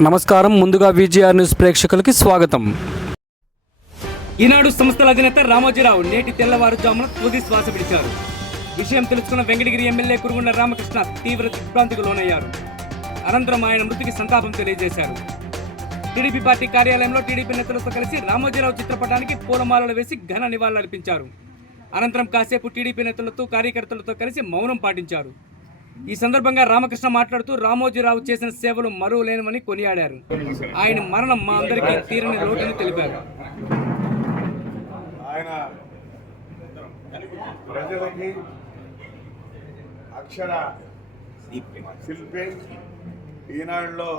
నమస్కారం. ముందుగా VGR news ప్రేక్షకులకి స్వాగతం. ఈనాడు సంస్థల అధినేత రామోజీరావు నేటి తెల్లవారుజామున తుది శ్వాస విడిచారు. విషయం తెలుసుకున్న వెంకటగిరి ఎమ్మెల్యే కురుగుండ రామకృష్ణ తీవ్ర దిగ్భ్రాంతికి లోనయ్యారు. అనంతరం ఆయన మృతికి సంతాపం తెలియజేశారు. టీడీపీ పార్టీ కార్యాలయంలో టీడీపీ నేతలతో కలిసి రామోజీరావు చిత్రపటానికి పూలమాలలు వేసి ఘన నివాళులర్పించారు. అనంతరం కాసేపు టీడీపీ నేతలతో కార్యకర్తలతో కలిసి మౌనం పాటించారు. ఈ సందర్భంగా రామకృష్ణ మాట్లాడుతూ రామోజీరావు చేసిన సేవలు మరువలేనివని కొనియాడారు. ఆయన మరణం మా అందరికీ తీరని లోటని తెలిపారు. ఆయన ప్రజలకి అక్షర శిల్పి ఈనాడులో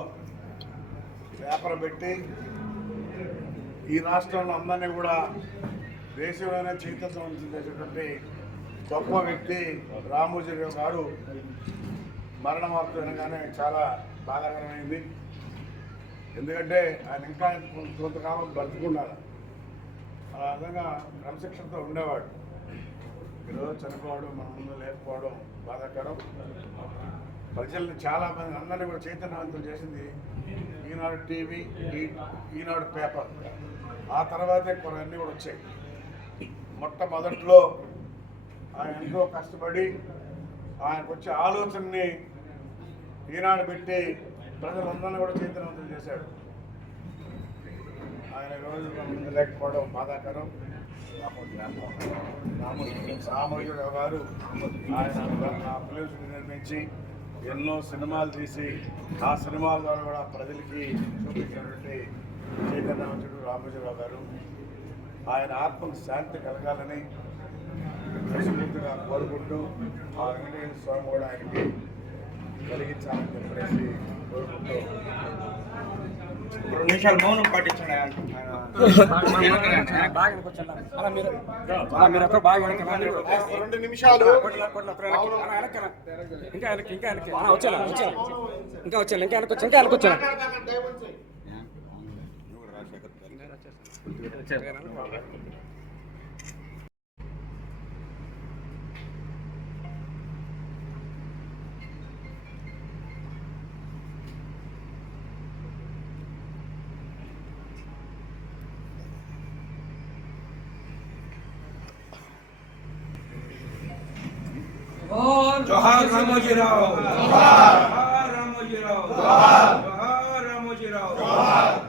పేపర్ పెట్టి ఈ రాష్ట్రంలో అందరినీ కూడా దేశంలోనే చైతన్యం చేసేటువంటి గొప్ప వ్యక్తి రామోజీరావు గారు మరణ వార్త వినగానే చాలా బాధాకరమైంది. ఎందుకంటే ఆయన ఇంకా కొంత- కొంతకాలం బ్రతుకున్నారు. ఆ విధంగా క్రమశిక్షణతో ఉండేవాడు. ఈరోజు చనిపోవడం మన ముందు లేకపోవడం బాధాకరం. ప్రజల్ని చాలా మంది అందరినీ కూడా చైతన్యవంతం చేసింది ఈనాడు టీవీ ఈ- ఈనాడు పేపర్. ఆ తర్వాతే కొన్ని అన్నీ కూడా వచ్చాయి. మొట్టమొదట్లో ఆయన ఎంతో కష్టపడి ఆయనకు వచ్చే ఆలోచనని ఈనాడు పెట్టి ప్రజలందరినీ కూడా చైతన్యవంతం చేశాడు. ఆయన రోజు ముందు లేకపోవడం బాధాకరం. రామోజీరావు గారు ఆయన ఆ నిర్మించి ఎన్నో సినిమాలు తీసి ఆ సినిమాల ద్వారా కూడా ప్రజలకి చూపించినటువంటి చైతన్యవంతుడు రామోజీరావు గారు. ఆయన ఆత్మకు శాంతి కలగాలని మనస్ఫూర్తిగా కోరుకుంటూ ఆ వెంకటేశ్వర స్వామి కూడా ఆయనకి కలిగించాలని చెప్పేసి కోరుకుంటూ రెండు నిమిషాలు మౌనం పాటించండి. ఆయన. రెండు నిమిషాలు. ఇంకా వెనక్కి, ఇంకా వెనక్కి. ఆ, వచ్చాను, వచ్చాను. ఇంకా వచ్చాను ఇంకా వెనక్కి వచ్చాను ఇంకా వెనక్కి వచ్చాను జోహార్ రామోజీరావు జోహార్ రామోజీరావు జోహార్ రామోజీరావు రామోజీరావు